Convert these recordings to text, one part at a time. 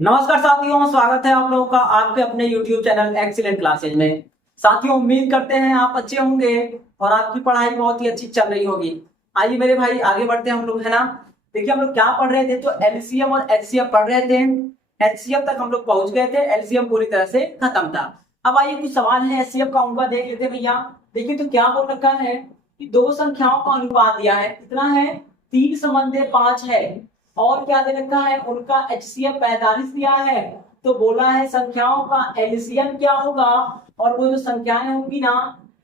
नमस्कार साथियों, स्वागत है आप लोगों का आपके अपने YouTube चैनल एक्सीलेंट क्लासेज में। साथियों, उम्मीद करते हैं आप अच्छे होंगे और आपकी पढ़ाई बहुत ही अच्छी चल रही होगी। आइए मेरे भाई आगे बढ़ते हैं हम लोग, है ना। देखिए हम लोग क्या पढ़ रहे थे, तो एलसीएम और एचसीएफ पढ़ रहे थे। एचसीएफ तक हम लोग पहुंच गए थे, एलसीएम पूरी तरह से खत्म था। अब आइए कुछ सवाल है एचसीएफ का, उनका देख लेते हैं भैया। देखिए तो क्या बोल रखा है कि दो संख्याओं का अनुपात दिया है, कितना है 3:5 है। और क्या दे रखा है, उनका एचसीएफ 45 दिया है। तो बोला है संख्याओं का एलसीएम क्या होगा, और वो जो संख्याएं होंगी ना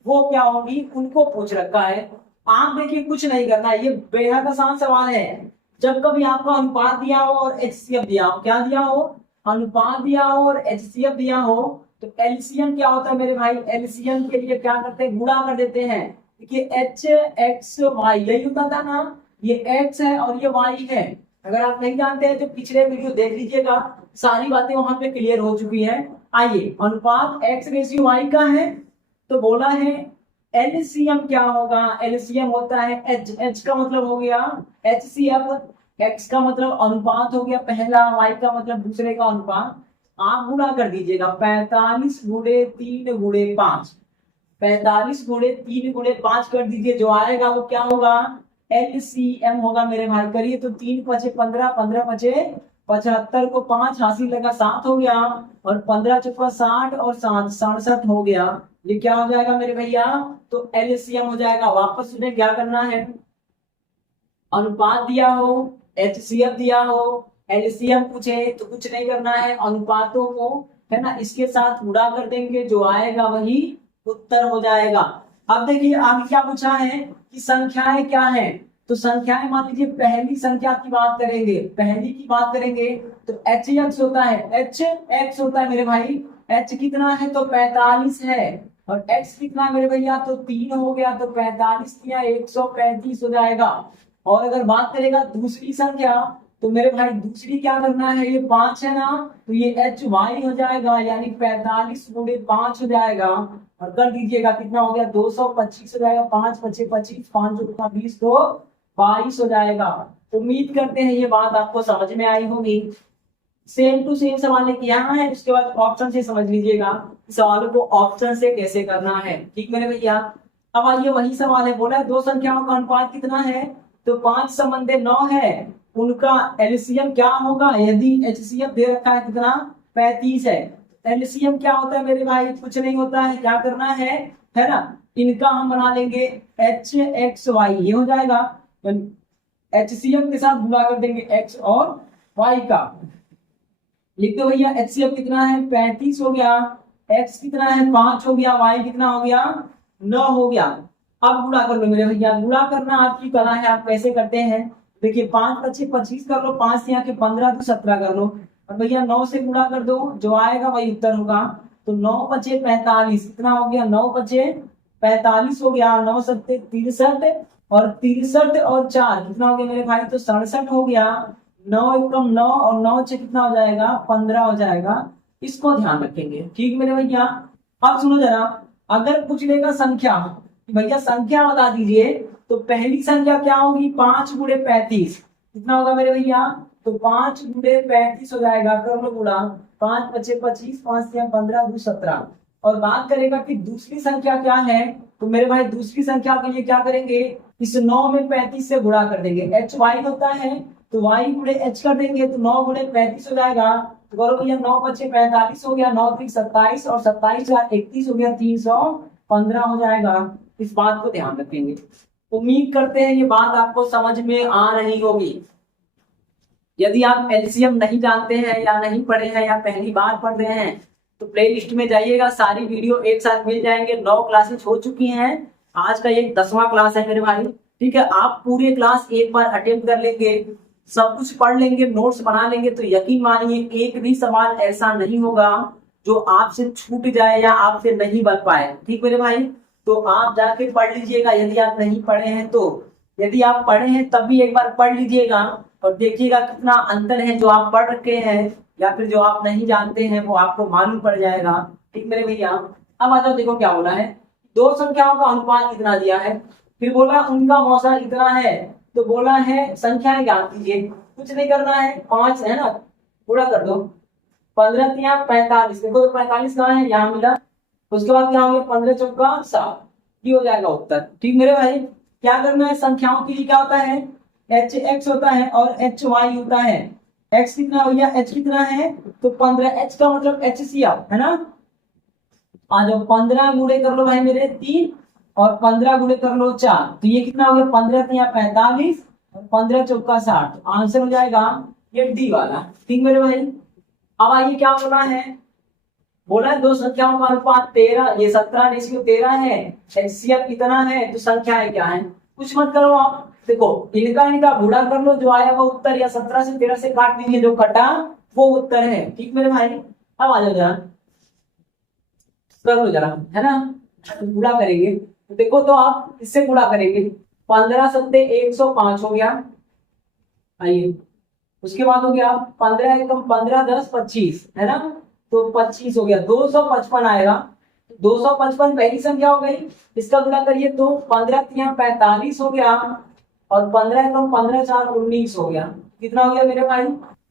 वो क्या होगी, उनको पूछ रखा है। आप देखिए कुछ नहीं करना है, ये बेहद आसान सवाल है। जब कभी आपका अनुपात दिया हो और एचसीएफ दिया हो, क्या दिया हो, अनुपात दिया हो और एचसीएफ दिया हो, तो एलसीएम क्या होता है मेरे भाई, एलसीएम के लिए क्या करते हैं, गुणा कर देते हैं। देखिए एच एक्स वाई यही होता था ना, ये एक्स है और ये वाई है। अगर आप नहीं जानते हैं तो पिछले वीडियो देख लीजिएगा, सारी बातें वहां पे क्लियर हो चुकी है। आइए, अनुपात एक्स रेशियो वाई का है, तो बोला है एलसीएम क्या होगा, एलसीएम होता है एच, एच का मतलब हो गया एचसीएफ, एक्स का मतलब अनुपात हो गया पहला, वाई का मतलब दूसरे का अनुपात। आप गुणा कर दीजिएगा, 45 गुणे 3 गुणे 5, 45 गुणे 3 गुणे 5 कर दीजिए, जो आएगा वो क्या होगा, एलसीएम होगा मेरे भाई। करिए तो 3×5 = 15, 15×5 = 75 को 5 हासिल लगा 7 हो गया, और 15×4 = 60 और 7 67 हो गया। ये क्या हो जाएगा मेरे भैया, तो एलसीएम हो जाएगा। वापस उन्हें क्या करना है, अनुपात दिया हो, एचसीएफ दिया हो, एलसीएम पूछे तो कुछ नहीं करना है, अनुपातों को है ना इसके साथ गुणा कर देंगे, जो आएगा वही उत्तर हो जाएगा। अब देखिए आगे क्या पूछा है कि संख्याएं क्या है। तो संख्याएं मान लीजिए पहली संख्या की बात करेंगे, पहली की बात करेंगे तो एच एक्स होता है, एच एक्स होता है मेरे भाई। एच कितना है, तो 45 है। और एक्स कितना है मेरे भैया, तो 3 हो गया, तो 45 किया 135 हो जाएगा। और अगर बात करेगा दूसरी संख्या, तो मेरे भाई दूसरी क्या करना है, ये 5 है ना, तो ये एच वाई हो जाएगा, यानी 45 गुणे 5 हो जाएगा। और कर दीजिएगा कितना हो गया, 225 हो जाएगा, 5×5 = 25, 5×2 = 20, तो 22 हो जाएगा। उम्मीद करते हैं ये बात आपको समझ में आई होगी। सेम टू सेम सवाल लेके यहाँ है, उसके बाद ऑप्शन से समझ लीजिएगा सवालों को ऑप्शन से कैसे करना है, ठीक मेरे भैया। अब आइए वही सवाल है, बोला है दो संख्याओं का अनुपात कितना है, तो 5:9 है। उनका एलसीएम क्या होगा, यदि एचसीएफ दे रखा है कितना 35 है। एलसीएम क्या होता है मेरे भाई, कुछ नहीं होता है, क्या करना है ना, इनका हम बना लेंगे एच एक्स वाई, ये हो जाएगा। एचसीएफ के साथ गुणा कर देंगे एक्स और वाई का। लिख दो भैया, एचसीएफ कितना है 35 हो गया, एक्स कितना है 5 हो गया, वाई कितना हो गया 9 हो गया। अब गुणा कर लो मेरे भैया, गुणा करना आपकी कला है, आप कैसे करते हैं। देखिए 5×5 = 25 कर लो, 5 यहाँ के 15 तो 17 कर लो, और भैया 9 से गुणा कर दो, जो आएगा वही उत्तर होगा। तो 9×5 = 45, कितना हो गया 9×5 = 45 हो गया, 9×7 = 63, और 63 और 4 कितना हो गया मेरे भाई, तो 67 हो गया। 9×1 = 9 और 9×6 कितना हो जाएगा 15 हो जाएगा। इसको ध्यान रखेंगे, ठीक मेरे भैया। अब सुनो जरा, अगर पूछ लेगा संख्या, भैया संख्या बता दीजिए, तो पहली संख्या क्या होगी, 5×35 कितना होगा मेरे भैया, तो 5×35 हो जाएगा, कर लो गुणा, 5×5 = 25, 5×3 = 15, 2 17। और बात करेगा कि दूसरी संख्या क्या है, तो मेरे भाई दूसरी संख्या के लिए क्या करेंगे, इस 9 में 35 से गुणा कर देंगे, एच वाई होता है, तो वाई गुणे एच कर देंगे, तो 9×35 हो जाएगा। तो करो भैया, 9×5 = 45 हो गया, 9×3 = 27, और 27 × 31 हो गया, 315 हो जाएगा। इस बात को ध्यान रखेंगे। उम्मीद करते हैं ये बात आपको समझ में आ रही होगी। यदि आप एलसीएम नहीं जानते हैं या नहीं पढ़े हैं या पहली बार पढ़ रहे हैं, तो प्लेलिस्ट में जाइएगा, सारी वीडियो एक साथ मिल जाएंगे। 9 क्लासेस हो चुकी हैं, आज का ये 10वां क्लास है मेरे भाई, ठीक है। आप पूरे क्लास एक बार अटेम्प्ट कर लेंगे, सब कुछ पढ़ लेंगे, नोट्स बना लेंगे, तो यकीन मानिए एक भी सवाल ऐसा नहीं होगा जो आपसे छूट जाए या आपसे नहीं बन पाए, ठीक मेरे भाई। तो आप जाके पढ़ लीजिएगा, यदि आप नहीं पढ़े हैं तो। यदि आप पढ़े हैं तब भी एक बार पढ़ लीजिएगा, और देखिएगा कितना अंतर है, जो आप पढ़ रखे हैं या फिर जो आप नहीं जानते हैं वो आपको मालूम पड़ जाएगा, ठीक मेरे भैया। अब आ जाओ, देखो क्या बोला है, दो संख्याओं का अनुपात कितना दिया है, फिर बोला उनका मौसा कितना है। तो बोला है संख्याएं ज्ञात कीजिए, कुछ नहीं करना है, 5 है ना, गुणा कर दो, 15 तिया 45, देखो तो 45 कहाँ है, यहाँ मिला। उसके बाद क्या हो गया, 15 चौका 7, ये हो जाएगा उत्तर। ठीक मेरे भाई, क्या करना है, संख्याओं के लिए क्या होता है, एच एक्स होता है और एच वाई होता है। एक्स कितना हो गया, एच कितना है, तो 15, एच का मतलब एच सी है ना। आ जाओ, 15 गुणे कर लो भाई मेरे 3 और 15 गुणे कर लो 4, तो ये कितना हो गया, 15 तिया 45 और 15 चौका 60, आंसर हो जाएगा ये डी वाला। ठीक मेरे भाई, अब आइए क्या बोला है, बोला है दो संख्याओं का अनुपात 13, ये 17:13 है, एचसीएफ कितना है, तो संख्याएं क्या है, कुछ मत करो आप, देखो इनका इनका गुणा कर लो, जो आया वो उत्तर, या 17 से 13 से काट दीजिए, जो कटा वो उत्तर है। ठीक मेरे भाई, अब आ जाओ जरा, कर लो जरा, है ना, गुणा करेंगे, तो देखो तो आप इससे गुणा करेंगे, 15 सत्ते 105 हो गया, आइए उसके बाद हो गया 15 एकम 15 10 25, है ना, तो 25 हो गया, 255 आएगा, 255 पहली संख्या हो गई, इसका गुणा करिए तो 15 तिया 45 हो गया और 15 एकम 15 4 19 हो गया, कितना हो गया मेरे भाई,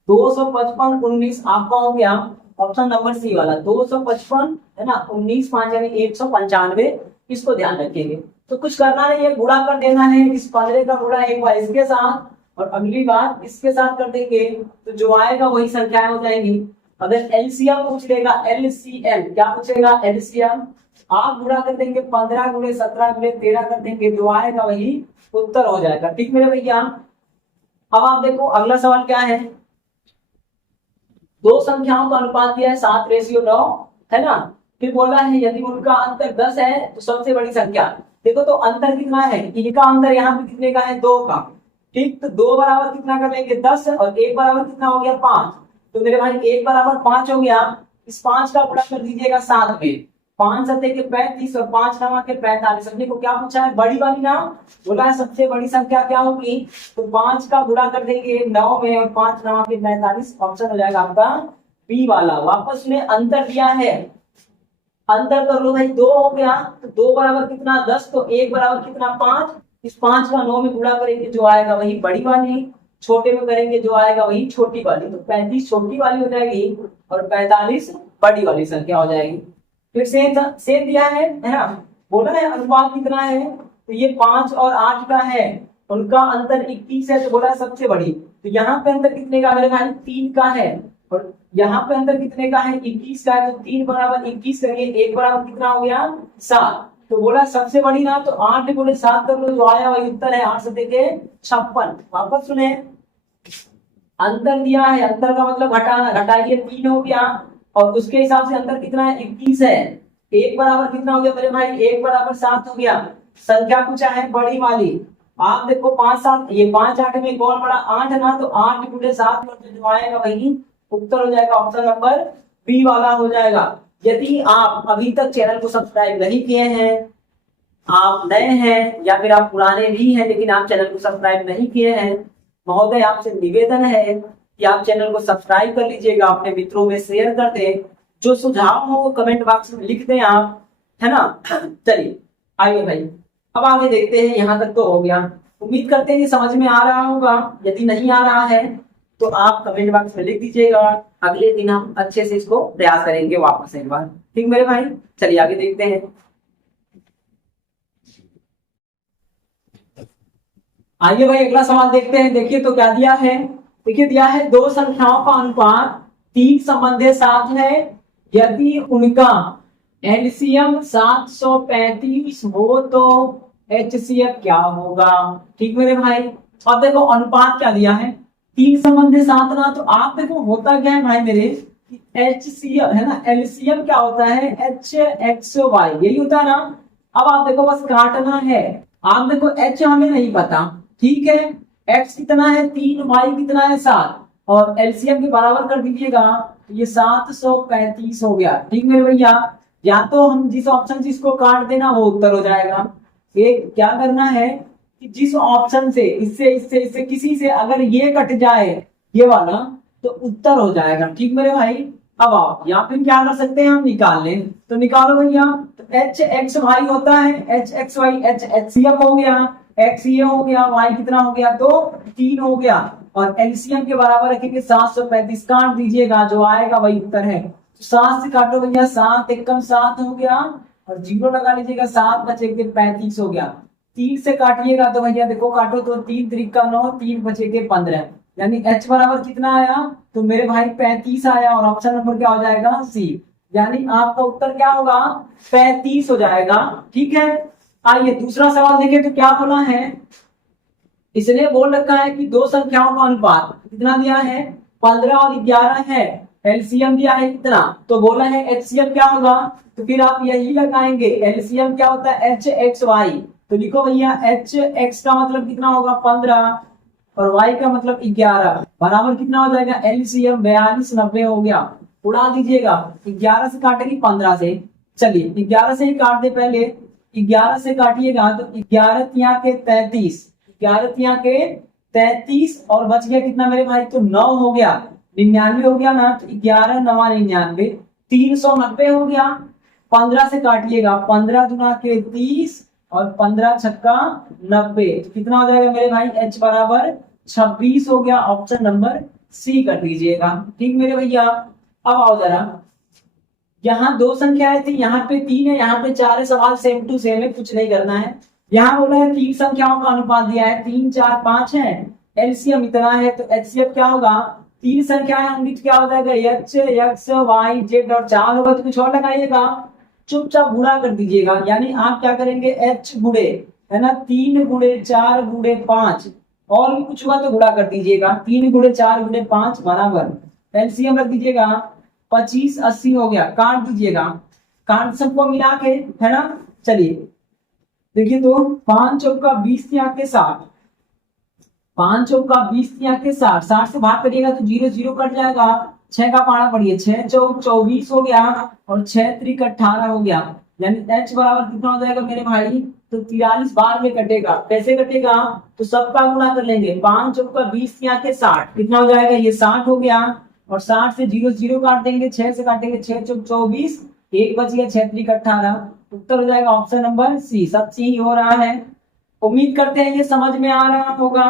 255 19 आपका हो गया ऑप्शन नंबर सी वाला, 255 है ना, 19 5 यानी 195, इसको ध्यान रखेंगे। तो कुछ करना नहीं है, गुणा कर देना है, इस 15 का गुणा एक बार इसके साथ और अगली बार इसके साथ कर देंगे, तो जो आएगा वही संख्याएं हो जाएंगी। अगर एलसीएम पूछ लेगा, एलसीएम क्या पूछेगा, एलसीएम आप गुणा कर देंगे, 15 गुणे 17 गुणे 13 कर देंगे, जो आएगा वही उत्तर हो जाएगा। ठीक मेरे भैया, अब आप देखो अगला सवाल क्या है, दो संख्याओं का अनुपात दिया है 7:9, है ना, फिर बोला है यदि उनका अंतर 10 है तो सबसे बड़ी संख्या, देखो तो अंतर कितना है, इनका अंतर यहाँ पे कितने का है, 2 का, ठीक, तो 2 बराबर कितना कर लेंगे 10 और 1 बराबर कितना हो गया 5, तो मेरे भाई 1 बराबर 5 हो गया, इस 5 का गुणा कर दीजिएगा 7 में, 5 सत्ते के 35 और 5 नवा के 45, अपने को क्या पूछा है, बड़ी वाली ना, बोला है सबसे बड़ी संख्या क्या होगी, तो 5 का गुणा कर देंगे 9 में और 5 नवा के 45, ऑप्शन हो जाएगा आपका बी वाला। वापस में अंतर दिया है, अंतर कर लो भाई, 2 हो गया, तो 2 बराबर कितना 10, तो 1 बराबर कितना 5, इस 5 का 9 में गुणा करेंगे, जो आएगा वही बड़ी वाली, छोटे में करेंगे जो आएगा वही छोटी वाली, तो 35 छोटी वाली हो जाएगी और 45 बड़ी वाली संख्या हो जाएगी। फिर से दिया है ना, बोला है अनुपात कितना है, तो ये 5 और 8 का है, उनका अंतर 21 है, तो बोला है सबसे बड़ी, तो यहाँ पे अंतर कितने का मेरे भाई 3 का है, और यहाँ पे अंतर कितने का है 21 का है, तो 3 बराबर 21 करिए, 1 बराबर कितना हो गया 7, तो बोला सबसे बड़ी ना, तो 8 गुणे 7 कर लो, जो आया वही उत्तर है 8 सत्ते के 56। वापस सुने, अंतर दिया है, अंतर का मतलब घटाना, घटाइए 3 हो गया और उसके हिसाब से अंतर कितना है 21 है, 1 बराबर कितना हो गया मेरे भाई, 1 बराबर 7 हो गया, संख्या पूछा है बड़ी वाली, आप देखो 5 7, ये 5 8 में कौन बड़ा 8 ना, तो 8 गुणे 7 करके जो आएगा वही उत्तर हो जाएगा, ऑप्शन नंबर बी वाला हो जाएगा। यदि आप अभी तक चैनल को सब्सक्राइब नहीं किए हैं, आप नए हैं या फिर आप पुराने भी हैं लेकिन आप चैनल को सब्सक्राइब नहीं किए हैं, महोदय आपसे निवेदन है कि आप चैनल को सब्सक्राइब कर लीजिएगा, अपने मित्रों में शेयर कर दें, जो सुझाव हो कमेंट बॉक्स में लिख दें आप, है ना। चलिए आइए भाई, अब आगे देखते हैं, यहाँ तक तो हो गया, उम्मीद करते हैं कि समझ में आ रहा होगा, यदि नहीं आ रहा है तो आप कमेंट बॉक्स में लिख दीजिएगा, अगले दिन हम अच्छे से इसको प्रयास करेंगे वापस एक बार। ठीक मेरे भाई, चलिए आगे देखते हैं। आइए भाई अगला सवाल देखते हैं, देखिए तो क्या दिया है, देखिए दिया है दो संख्याओं का अनुपात 3 संबंधित साथ है, यदि उनका एलसीएम 735 हो तो एचसीएफ क्या होगा। ठीक मेरे भाई, अब देखो अनुपात क्या दिया है, 3 संबंधित साथ ना, तो आप देखो होता क्या है भाई मेरे, एचसीएफ है ना, एलसीएम क्या होता है एच एक्स वाई, यही होता है ना। अब आप देखो बस काटना है, आप देखो एच हमें नहीं पता, ठीक है, एक्स कितना है 3, वाई कितना है 7, और एलसीएम के बराबर कर दीजिएगा, तो ये 735 हो गया। ठीक मेरे भैया, या तो हम जिस ऑप्शन से इसको काट देना वो उत्तर हो जाएगा, एक क्या करना है कि जिस ऑप्शन से इससे इससे इससे किसी से अगर ये कट जाए ये वाला, तो उत्तर हो जाएगा। ठीक मेरे भाई, अब आप या फिर क्या कर सकते हैं, हम निकाल लें, तो निकालो भैया, तो एच एक्स वाई होता है H X Y, H HCF हो गया, x ये हो गया, y कितना हो गया, तो 3 हो गया, और एलसीएम के बराबर रखेंगे 735, काट दीजिएगा, जो आएगा वही उत्तर है। तो 7 से काटो भैया, 7 एकम 7 हो गया, और जीरो लगा लीजिएगा, 7 बचेंगे 35 हो गया। 3 से काटिएगा तो भैया देखो काटो तो 3 त्रिका 9, 3 बचेंगे 15, यानी h बराबर कितना आया, तो मेरे भाई 35 आया, और ऑप्शन नंबर क्या हो जाएगा, सी, यानी आपका उत्तर क्या होगा, 35 हो जाएगा। ठीक है, आइए दूसरा सवाल देखिए, तो क्या बोला है, इसने बोल रखा है कि दो संख्याओं का अनुपात कितना दिया है, 15 और 11 है, एलसीएम दिया है कितना, तो बोला है एचसीएम क्या होगा, तो फिर आप यही लगाएंगे, एलसीएम क्या होता है, एच एक्स वाई, तो लिखो भैया एच एक्स का मतलब कितना होगा, 15, और वाई का मतलब 11, बराबर कितना हो जाएगा, एलसीएम 42 90 हो गया, उड़ा दीजिएगा, 11 से काटेगी 15 से, चलिए 11 से ही काट दे, पहले 11 से काटिएगा तो 11 तिया के 33, 11 तिया के 33, और बच गया कितना मेरे भाई, तो 9 हो गया, 99 हो गया ना, तो 11 9 99, 390 हो गया। 15 से काटिएगा, 15 दुना के 30, और 15 छक्का 90, तो कितना हो जाएगा मेरे भाई, h बराबर 26 हो गया, ऑप्शन नंबर सी कर दीजिएगा। ठीक मेरे भैया, अब आओ जरा, यहाँ दो संख्याएं थी, यहाँ पे 3 है, यहाँ पे 4 है, सवाल सेम टू सेम है, कुछ नहीं करना है। यहाँ बोला है 3 संख्याओं का अनुपात दिया है, 3 4 5 है, एलसीएम इतना है, तो एचसीएफ क्या होगा, 3 संख्याएं होंगी तो क्या हो जाएगा, एच एक्स वाई जेड, और 4 होगा तो कुछ और लगाइएगा, चुपचाप गुणा कर दीजिएगा, यानी आप क्या करेंगे, एच गुणे, है ना, 3 गुणे 4 गुणे 5, और भी कुछ हुआ तो गुणा कर दीजिएगा, 3 गुणे 4 गुणे 5 बराबर, एलसीएम रख दीजिएगा 25 80 हो गया, काट दीजिएगा, काट सबको मिला के, है ना। चलिए देखिए, तो 5 चौका 20 तिया के 60, 5 चौका 20 तिया के 60, 60 से भाग करिएगा तो 0 0 कट जाएगा, 6 का पारा पड़िए, 6 चौक 24 हो गया, और 6 त्रिक 18 हो गया, यानी h बराबर कितना हो जाएगा मेरे भाई, तो 43 बार में कटेगा, कैसे कटेगा, तो सबका गुणा कर लेंगे, 5 चौका 20 तिया के 60, कितना हो जाएगा, ये 60 हो गया, और 60 से 0 0 काट देंगे, 6 से काटेंगे, 6 चौक 24, 1 बच गया, 6 त्रिक 18, उत्तर हो जाएगा ऑप्शन नंबर सी, सब सी हो रहा है। उम्मीद करते हैं ये समझ में आ रहा होगा।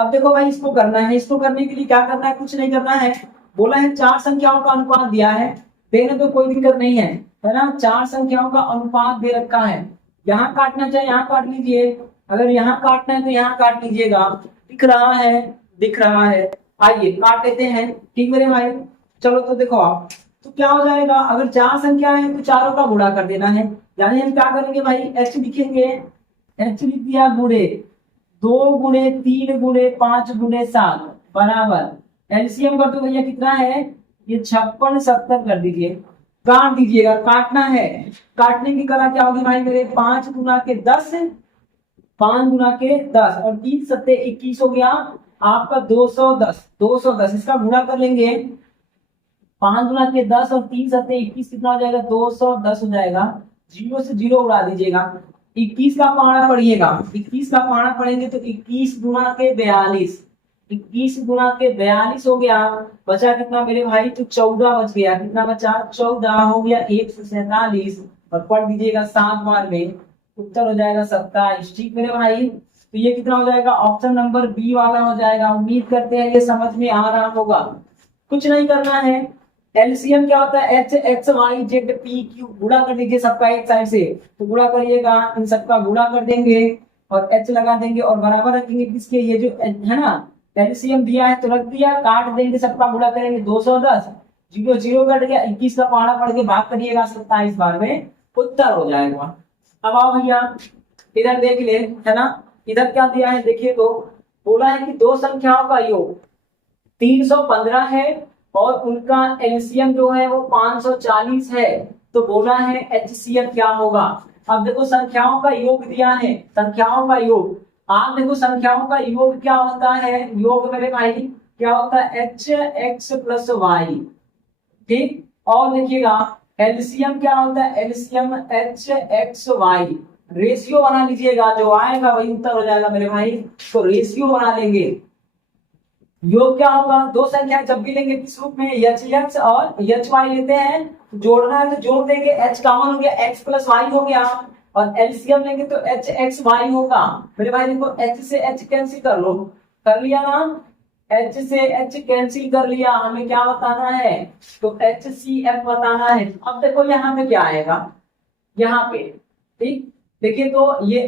अब देखो भाई, इसको करना है, इसको करने के लिए क्या करना है, कुछ नहीं करना है, बोला है 4 संख्याओं का अनुपात दिया है, देने तो कोई दिक्कत नहीं है ना, 4 संख्याओं का अनुपात दे रखा है, यहाँ काटना चाहे यहाँ काट लीजिए, अगर यहाँ काटना है तो यहाँ काट लीजिएगा, दिख रहा है, दिख रहा है, आइए काट लेते हैं। ठीक मेरे भाई, चलो तो देखो आप, तो क्या हो जाएगा, अगर 4 संख्याएं हैं तो चारों का गुणा कर देना है, यानी हम क्या करेंगे भाई, एच लिखेंगे, एच लिख दिया गुणे 2 गुणे 3 गुणे 5 गुणे 7 बराबर, एलसीएम कर दो भैया कितना है, ये 56 70 कर दीजिए, काट दीजिएगा, काटना है, काटने की कला क्या होगी भाई मेरे, 5 गुना के 10, 5 गुना के 10, और 3 सत्ते 21 हो गया आपका 210, 210 इसका गुणा कर लेंगे, 5 गुना के 10 और 3 सत्ते 21 कितना हो जाएगा, 210 हो जाएगा, 0 से 0 उड़ा दीजिएगा, 21 का पारा पढ़िएगा, 21 का पारा पढ़ेंगे तो 21 गुना के 42, 21 गुना के 42 हो गया, बचा कितना मेरे भाई, तो 14 बच गया, कितना बचा, 14 हो गया, 147, और पढ़ दीजिएगा 7 बार में, उत्तर हो जाएगा 27। ठीक मेरे भाई, तो ये कितना हो जाएगा, ऑप्शन नंबर बी वाला हो जाएगा। उम्मीद करते हैं ये समझ में आ रहा होगा, कुछ नहीं करना है, एलसीएम क्या होता है, H X Y Z P Q, गुणा कर दीजिए सबका एक साइड से, तो गुणा करिएगा, इन सबका गुणा कर देंगे, और एच लगा देंगे, और बराबर रखेंगे किसके, ये जो है ना एलसीएम दिया है तो रख दिया, काट देंगे, सबका गुणा करेंगे, 210, 0 0 कट गया, 21 का पारा पड़ के भाग करिएगा 27 बार में, उत्तर हो जाएगा। अब आओ भैया इधर देख ले, है ना, इधर क्या दिया है देखिए, तो बोला है कि दो संख्याओं का योग 315 है, और उनका एलसीएम जो है वो 540 है, तो बोला है एचसीएफ क्या होगा। अब देखो संख्याओं का योग दिया है, संख्याओं का योग, आप देखो संख्याओं का योग क्या होता है, योग मेरे भाई क्या होता है, एच एक्स प्लस वाई, ठीक, और देखिएगा एलसीएम क्या होता है, LCM H X Y, ratio बना लीजिएगा, जो आएगा वही उत्तर हो जाएगा मेरे भाई, तो रेशियो बना लेंगे। योग क्या होगा, दो संख्या जब भी लेंगे किस रूप में, एच एक्स और एच वाई लेते हैं, जोड़ना है तो जोड़ देंगे, एच कॉमन हो गया, एक्स प्लस वाई हो गया, और एलसीएम लेंगे तो एच एक्स वाई होगा। मेरे भाई देखो एच से एच कैंसिल कर लो, कर लिया ना, एच से एच कैंसिल कर लिया, हमें क्या बताना है, तो एच सी एफ बताना है। अब देखो यहाँ पे क्या आएगा, यहाँ पे ठीक, देखिए तो ये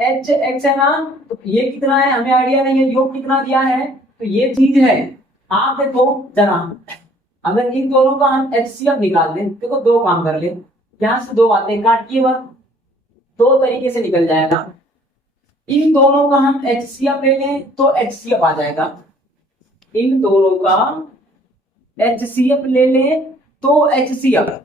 एच एक्स है ना, तो ये कितना है हमें आइडिया नहीं है, योग कितना दिया है, तो ये चीज है। आप देखो जरा, अगर इन दोनों का हम एचसीएफ निकाल दें, देखो दो काम कर ले, यहाँ से दो बातें काटिए बस, दो तरीके से निकल जाएगा। इन दोनों का हम एचसीएफ ले लें तो एचसीएफ आ जाएगा, इन दोनों का एचसीएफ ले लें तो एचसीएफ,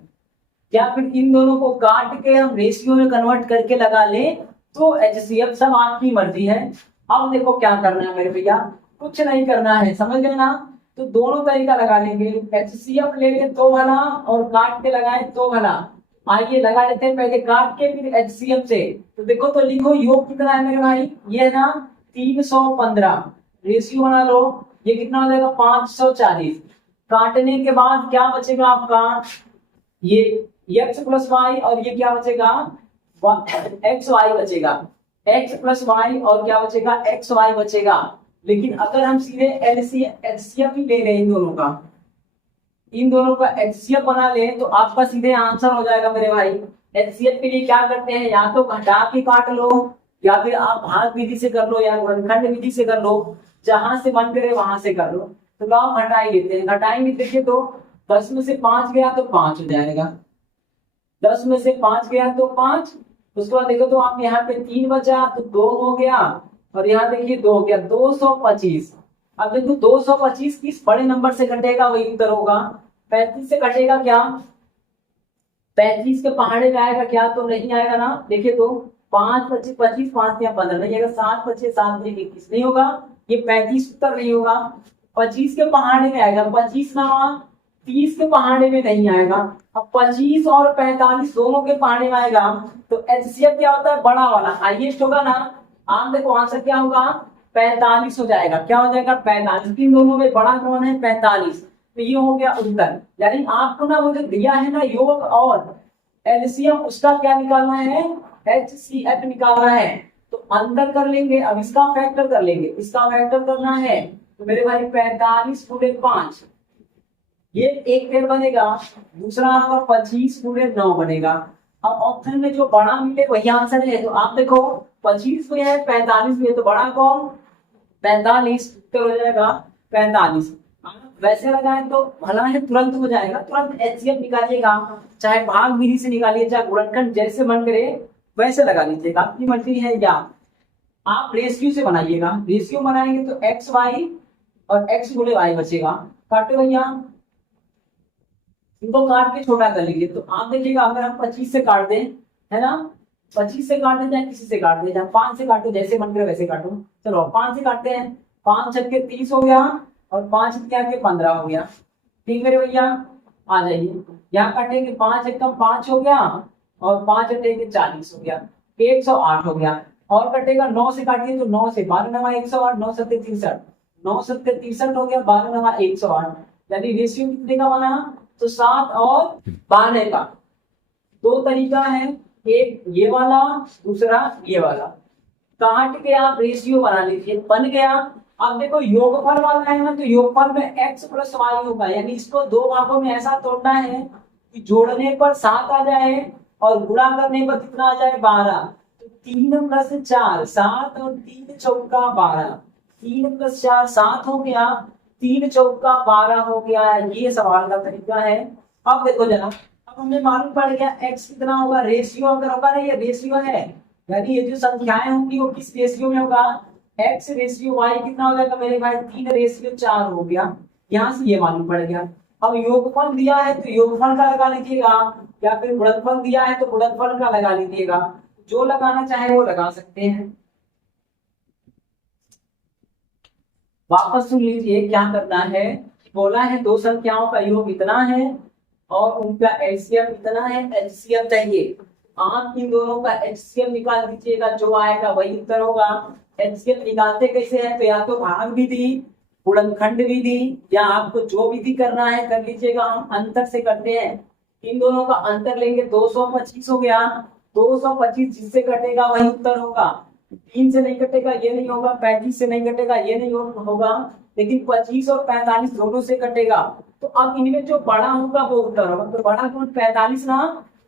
या फिर इन दोनों को काट के हम रेशियो में कन्वर्ट करके लगा लें तो एचसीएफ, सब आपकी मर्जी है। अब देखो क्या करना है मेरे भैया, कुछ नहीं करना है, समझ गए ना, तो दोनों तरीका लगा लेंगे, एचसीएफ ले लें तो भला और काट के लगाए तो भला। आइए लगा लेते हैं पहले काट के फिर एचसीएफ से। तो देखो तो लिखो योग कितना है मेरे भाई, ये है ना 315, रेशियो बना लो, ये कितना हो जाएगा 540। काटने के बाद क्या बचेगा आपका, ये एक्स प्लस वाई, और ये क्या बचेगा एक्स वाई बचेगा, एक्स प्लस वाई और क्या बचेगा एक्स वाई बचेगा। लेकिन अगर हम सीधे एचसीएफ ही ले रहे हैं, इन दोनों का, इन दोनों का एचसीएफ बना ले तो आपका सीधे आंसर हो जाएगा मेरे भाई। एचसीएफ के लिए क्या करते हैं, या तो घटा के काट लो, या फिर आप भाग विधि से कर लो, या गुणनखंड विधि से कर लो, जहां से मन करे वहां से कर लो। तो आप घटा ही लेते हैं, घटाएंगे देखिए तो 10 में से 5 गया तो 5 हो जाएगा, 10 में से 5 गया तो 5, उसके बाद देखो तो आप यहाँ पे 3 बचा तो 2 हो गया, और यहाँ देखिए 2 हो गया, 225। अब देखो 225 किस बड़े नंबर से कटेगा, वही उत्तर होगा। 35 से कटेगा क्या, 35 के पहाड़े में आएगा क्या, तो नहीं आएगा ना, देखिए तो 5 25 25 5 या 15 नहीं आएगा, 7 बचे 7 21 नहीं होगा, ये 35 उत्तर नहीं होगा। 25 के पहाड़े में आएगा, 25 ना 30 के पहाड़े में नहीं आएगा। अब 25 और 45 दोनों के पहाड़े में आएगा, तो एचसीएफ क्या होता है, बड़ा वाला हाईएस्ट होगा ना। आप देखो आंसर क्या होगा, 45 हो जाएगा, क्या हो जाएगा 45, इन दोनों में बड़ा कौन है 45, तो ये हो गया उत्तर। यानी आपको ना वो जो दिया है ना योग और एलसीएम, उसका क्या निकालना है, एचसीएफ निकालना है। तो अंतर कर लेंगे, अब इसका फैक्टर कर लेंगे, इसका फैक्टर करना है तो मेरे भाई 45 गुणे 5, ये एक पेड़ बनेगा, दूसरा आपका 25 गुणे 9 बनेगा। अब ऑप्शन में जो बड़ा मिले वही आंसर है, तो आप देखो 25 में है 45 में है, तो बड़ा कौन 45, उत्तर हो जाएगा 45। वैसे लगाए तो भला है तुरंत हो जाएगा, तुरंत एचसीएफ निकालिएगा, चाहे भाग विधि से निकालिए चाहे गुणनखंड, जैसे मन करे वैसे लगा लीजिएगा, आपकी मर्जी है। या आप रेशियो से बनाइएगा, रेशियो बनाएंगे तो एक्स वाई और एक्स गुणे वाई बचेगा। काटो भैया, इनको काट के छोटा कर लीजिए, तो आप देखिएगा अगर हम 25 से काट दें, है ना, 25 से काट दें चाहे किसी से काट दें, चाहे 5 से काटो, जैसे मन करे वैसे काटो। चलो 5 से काटते हैं, 5 छक्के 30 हो गया और 5 के 15 हो गया। ठीक मेरे भैया, आ जाइए यहाँ काटेंगे, 5 एकम 5 हो गया और 5 कटेंगे 40 हो गया, 108 हो गया। और कटेगा 9 से काटिए तो 9 से 12 नवा 108, 9 सत्ते 63, 9 सत्ते 63 हो गया, 12 नवा 108, यानी रेशियो कितने का बना, तो 7 और 12 का। दो तरीका है, एक ये वाला, दूसरा ये वाला, काट के आप रेशियो बना लीजिए, बन गया। अब देखो योगफल वाला है ना, तो योगफल में x प्लस वाई होगा, यानी इसको दो भागों में ऐसा तोड़ना है कि जोड़ने पर 7 आ जाए और गुणा करने पर कितना आ जाए 12। तो 3 प्लस 4 7 और 3 चौका 12, 3 प्लस 4 7 हो गया, 3 चौका 12 हो गया। ये सवाल का तरीका है। अब देखो जरा, अब हमें मालूम पड़ गया x कितना होगा, रेशियो अगर होगा ना, ये रेशियो है, यानी ये जो संख्याएं होंगी वो किस रेशियो में होगा, x रेशियो y कितना हो जाएगा मेरे भाई 3 रेशियो 4 हो गया। यहाँ से ये मालूम पड़ गया। अब योगफल दिया है तो योगफल का लगा लीजिएगा, या फिर गुणनफल दिया है तो गुणनफल का लगा लीजिएगा, जो लगाना चाहे वो लगा सकते हैं। वापस सुन लीजिए क्या करना है, बोला है दो संख्याओं का योग इतना है और उनका एलसीएम इतना है, एचसीएफ चाहिए। आप इन दोनों का एचसीएफ निकाल दीजिएगा, जो आएगा वही उत्तर होगा। एचसीएफ निकालते कैसे है, तो या तो भाग विधि, गुणनखंड विधि, या आपको जो विधि करना है कर लीजिएगा। हम अंतर से करते हैं, इन दोनों का अंतर लेंगे 225 हो गया 225 जिससे कटेगा वही उत्तर होगा। 3 से नहीं कटेगा ये नहीं होगा, 35 से नहीं कटेगा ये नहीं होगा, लेकिन 25 और 45 दोनों से कटेगा। तो अब इनमें जो बड़ा होगा वो उत्तर होगा। तो बड़ा कौन? 45 ना,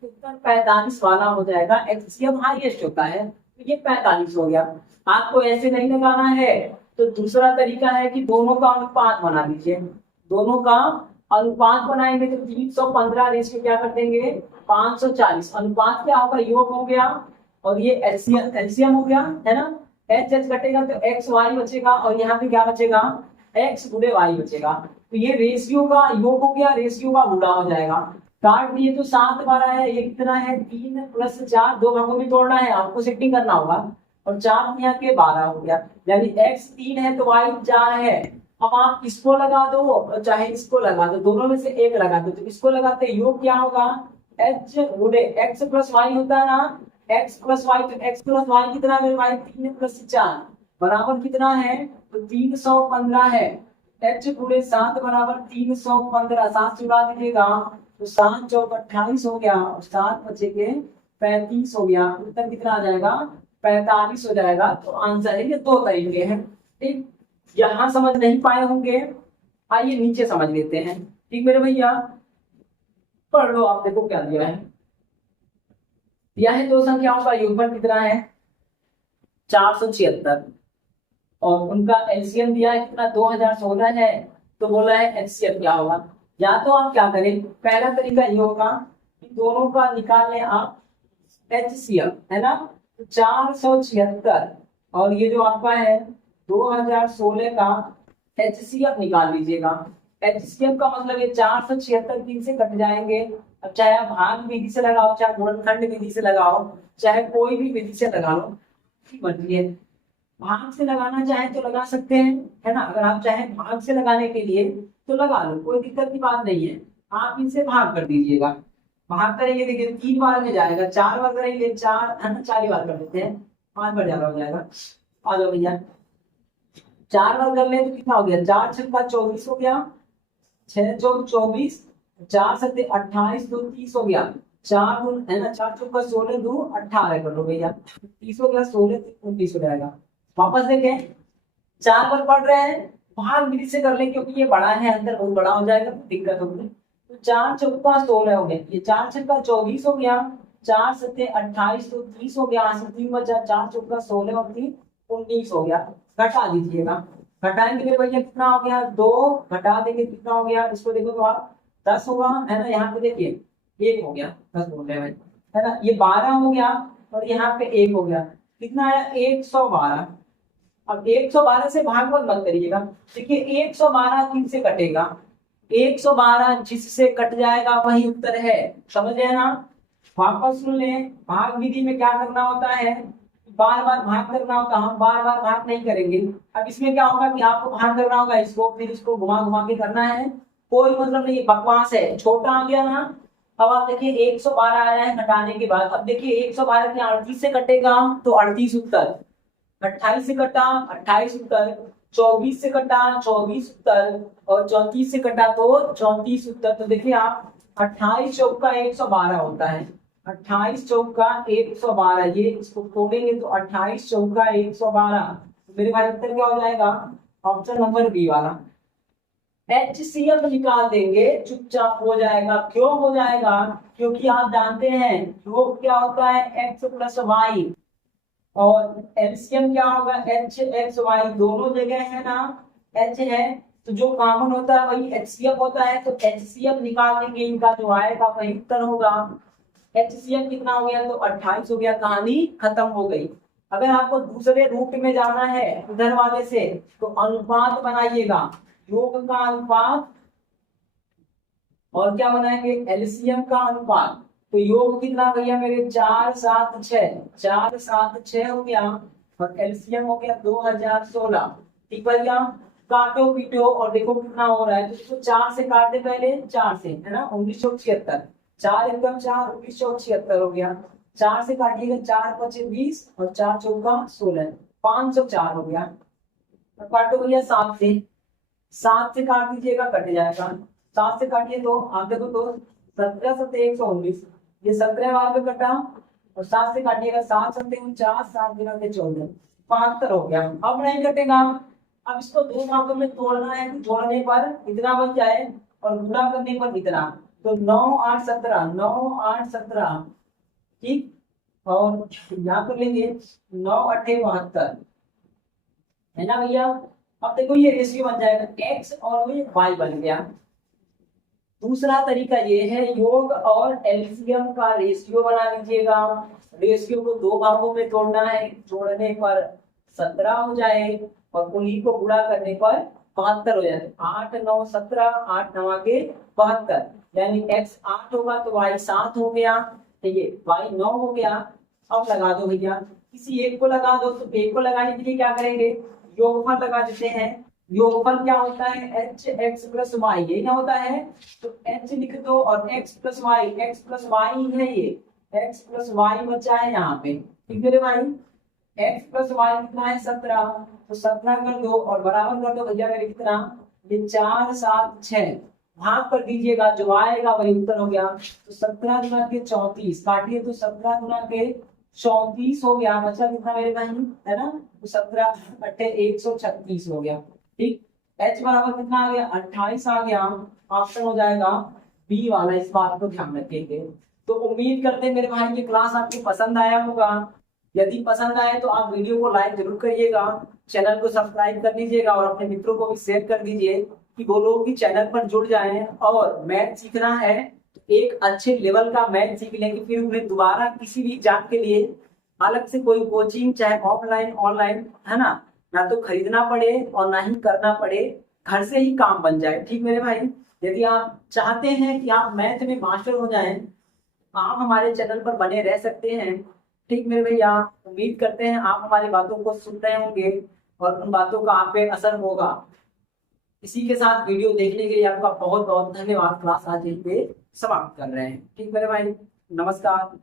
उत्तर 45 वाला हो जाएगा। एचसीएफ हाईएस्ट होता है तो ये 45 हो गया। आपको ऐसे नहीं लगाना है तो दूसरा तरीका है कि दोनों का अनुपात बना लीजिए। दोनों का अनुपात बनाएंगे तो 315 रेशियो क्या कर देंगे 540। अनुपात क्या होगा? योग हो गया और ये एलसीएम हो गया है ना। एच एच कटेगा तो एक्स वाई बचेगा और यहाँ पे क्या बचेगा? एक्स गुणे वाई बचेगा। तो ये रेशियो का योग हो गया, रेशियो का गुणा हो जाएगा। काट दिए तो 7 12 है, ये कितना है? 3 + 4, दो भागों में तोड़ना है, आपको सेटिंग करना होगा। और 4 यहाँ के 12 हो गया, यानी x 3 है तो y 4 है। अब आप इसको लगा दो और चाहे इसको लगा दो, दोनों में से एक लगा दो। तो इसको लगाते योग क्या होगा? h गुणे x + y होता है ना, x + y। तो x + y कितना है भाई? 3 + 4 बराबर कितना है? तो 315 है। h गुणे 7 बराबर 315, 7 से उड़ा दीजिएगा तो 7 चौक 28 हो गया और 7 बचे के 35 हो गया। उत्तर कितना आ जाएगा? 45 हो जाएगा। तो आंसर है, ये दो तरीके हैं। ठीक, यहां समझ नहीं पाए होंगे, आइए नीचे समझ लेते हैं। ठीक मेरे भैया, पढ़ लो आप। देखो क्या दिया है, दिया है दो संख्याओं का योगफल कितना है? 476 और उनका एलसीएम दिया है कितना? 2016 है। तो बोला है एचसीएफ क्या होगा। या तो आप क्या करें, पहला तरीका ये होगा कि दोनों का निकाल लें आप एचसीएफ, है ना। तो 476 और ये जो आपका है 2016 का एचसीएफ निकाल लीजिएगा। एचसीएफ का मतलब ये 476 3 से कट जाएंगे। अब चाहे आप भाग विधि से लगाओ, चाहे गुणनखंड विधि से लगाओ, चाहे कोई भी विधि से लगा लो, मर्जी है। भाग से लगाना चाहे तो लगा सकते हैं, है ना। अगर आप चाहे भाग से लगाने के लिए तो लगा लो, कोई दिक्कत की बात नहीं है। आप इनसे भाग कर दीजिएगा। भाग करेंगे, देखिए 3 बार में जाएगा, 4 बार करेंगे 4, है ना, 4 ही बार कर देते हैं, 5 बार ज्यादा हो जाएगा। आ जाओ भैया, 4 बार कर ले तो कितना हो गया? 4 छक्का 24 हो गया, 6 चौक 24, 4 सत्ते 28, 2 30 हो गया। 4 गुण, है ना, 4 चौका 16, 2 18 कर लो भैया, 30 हो गया, 16 29 हो जाएगा। वापस देखें, 4 बार पढ़ रहे हैं, भाग विधि से कर ले क्योंकि ये बड़ा है, अंदर बहुत बड़ा हो जाएगा, दिक्कत होगी। तो 4 चौका 16 हो गया, ये 4 छक्का 24 हो गया, 4 सत्ते 28, तो 30 हो गया। 3 बचा, 4 चौका 16 और 3 19 हो गया। घटा दीजिएगा, घटाएंगे मेरे भैया कितना हो गया? 2 घटा देंगे कितना हो गया? इसको देखो तो आप 10 होगा, है ना। यहाँ पे देखिए 1 हो गया, 10 बोल रहे हैं, है ना। ये 12 हो गया और यहाँ पे 1 हो गया, कितना आया? 112। अब 112 से भाग मत करिएगा, देखिए 112 3 से कटेगा, 112 जिससे कट जाएगा वही उत्तर है, समझ रहे हैं ना। वापस सुन लें, भाग विधि में क्या करना होता है? बार बार भाग करना होता है, हम बार बार भाग नहीं करेंगे। अब इसमें क्या होगा कि आपको भाग करना होगा, इसको फिर इसको घुमा घुमा के करना है, कोई मतलब नहीं, बकवास है। छोटा आ गया ना। अब आप देखिए 112 आया है घटाने के बाद। अब देखिए 112 के 38 से कटेगा तो 38 उत्तर, 28 से कटा 28 उत्तर, 24 से कटा 24 उत्तर और 34 से कटा तो 34 उत्तर। तो देखिए आप 28 चौका 112 होता है, 28 चौका 112, ये इसको तोड़ेंगे तो 28 चौका 112। मेरे भाई उत्तर क्या हो जाएगा? ऑप्शन नंबर बी वाला। एचसीएफ निकाल देंगे, चुपचाप हो जाएगा। क्यों हो जाएगा? क्योंकि आप जानते हैं योग क्या होता है? एक्स प्लस वाई, और एलसीएम क्या होगा? एच एक्स वाई, दोनों जगह है ना एच है, तो जो कॉमन होता है वही एचसीएफ होता है। तो एचसीएफ निकाल देंगे, इनका जो आएगा वही उत्तर होगा। एचसीएफ कितना हो गया? तो 28 हो गया, कहानी खत्म हो गई। अगर आपको दूसरे रूट में जाना है उधर वाले से तो अनुपात बनाइएगा, योग का अनुपात और क्या बनाएंगे? एलसीएम का अनुपात। तो योग कितना भैया मेरे? 4 7 6, 4 7 6 हो गया और एलसीएम हो गया 2016। ठीक भैया, काटो पीटो और देखो कितना हो रहा है। तो इसको 4 से काट दे पहले, 4 से, है ना, 1976, 4 एकदम 4, 1976 हो गया। 4 से काटिएगा, 4 5 20 और 4 चौका 16, 504 हो गया। काटो भैया 7 से, 7 से काट दीजिएगा, कट जाएगा। 7 से काटिए तो आप देखो तो 17 7 119, ये 17 बार में कटा और 7 से काटिएगा, 7×7 7 गुना के 14, 72 हो गया। अब नहीं कटेगा। अब इसको दो भागों में तोड़ना है, जोड़ने पर इतना बन जाए और गुणा करने पर इतना, तो 9 8 17, 9 8 17, ठीक। और यहाँ पर लेंगे 9 8 72, है ना भैया। अब देखो ये रेशियो बन जाएगा, x और ये y बन गया। दूसरा तरीका ये है, योग और एलसीएम का रेशियो बना लीजिएगा। रेशियो को दो भागों में तोड़ना है, जोड़ने पर 17 हो जाए और उन्हीं को गुणा करने पर 72 हो जाए। 8 9 17, 8 9 के 72, यानी x 8 होगा तो y 7 हो गया, ठीक है, y 9 हो गया। अब लगा दो भैया, किसी एक को लगा दो, तो एक को लगाने के लिए क्या करेंगे, योगफल लगा देते हैं। योगफल क्या होता है, एच एक्स प्लस वाई, यही ना होता है। तो एच लिख दो और एक्स प्लस वाई है, ये एक्स प्लस वाई बचा है यहाँ पे, ठीक है भाई। एक्स प्लस वाई कितना है, 17, तो 17 कर दो और बराबर कर दो भैया मेरे कितना, ये 4 7 6, भाग कर दीजिएगा, जो आएगा वही उत्तर हो गया। तो 17 गुना के 34 काटिए, तो 17 गुना के 34 हो गया, बचा कितना मेरे भाई, है ना। तो 17 8 136 हो गया, ठीक। h बराबर कितना आ गया, 28 आ गया। ऑप्शन हो जाएगा बी वाला, इस बात को ध्यान रखिएगा। तो उम्मीद करते हैं मेरे भाई ये क्लास आपको पसंद आया होगा। यदि पसंद आए तो आप वीडियो को लाइक जरूर करिएगा, चैनल को सब्सक्राइब कर लीजिएगा और अपने मित्रों को भी शेयर कर दीजिए कि वो लोग भी चैनल पर जुड़ जाएं। और मैथ सीखना है तो एक अच्छे लेवल का मैथ सीख लेंगे, फिर उन्हें दोबारा किसी भी एग्जाम के लिए अलग से कोई कोचिंग, चाहे ऑफलाइन ऑनलाइन, है ना तो खरीदना पड़े और ना ही करना पड़े, घर से ही काम बन जाए, ठीक मेरे भाई। यदि आप चाहते हैं कि आप मैथ में मास्टर हो जाएं, आप हमारे चैनल पर बने रह सकते हैं, ठीक मेरे भैया। उम्मीद करते हैं आप हमारी बातों को सुन रहे होंगे और उन बातों का आप पे असर होगा। इसी के साथ वीडियो देखने के लिए आपका बहुत बहुत धन्यवाद। क्लास आज यहीं पे समाप्त कर रहे हैं, ठीक मेरे भाई, नमस्कार।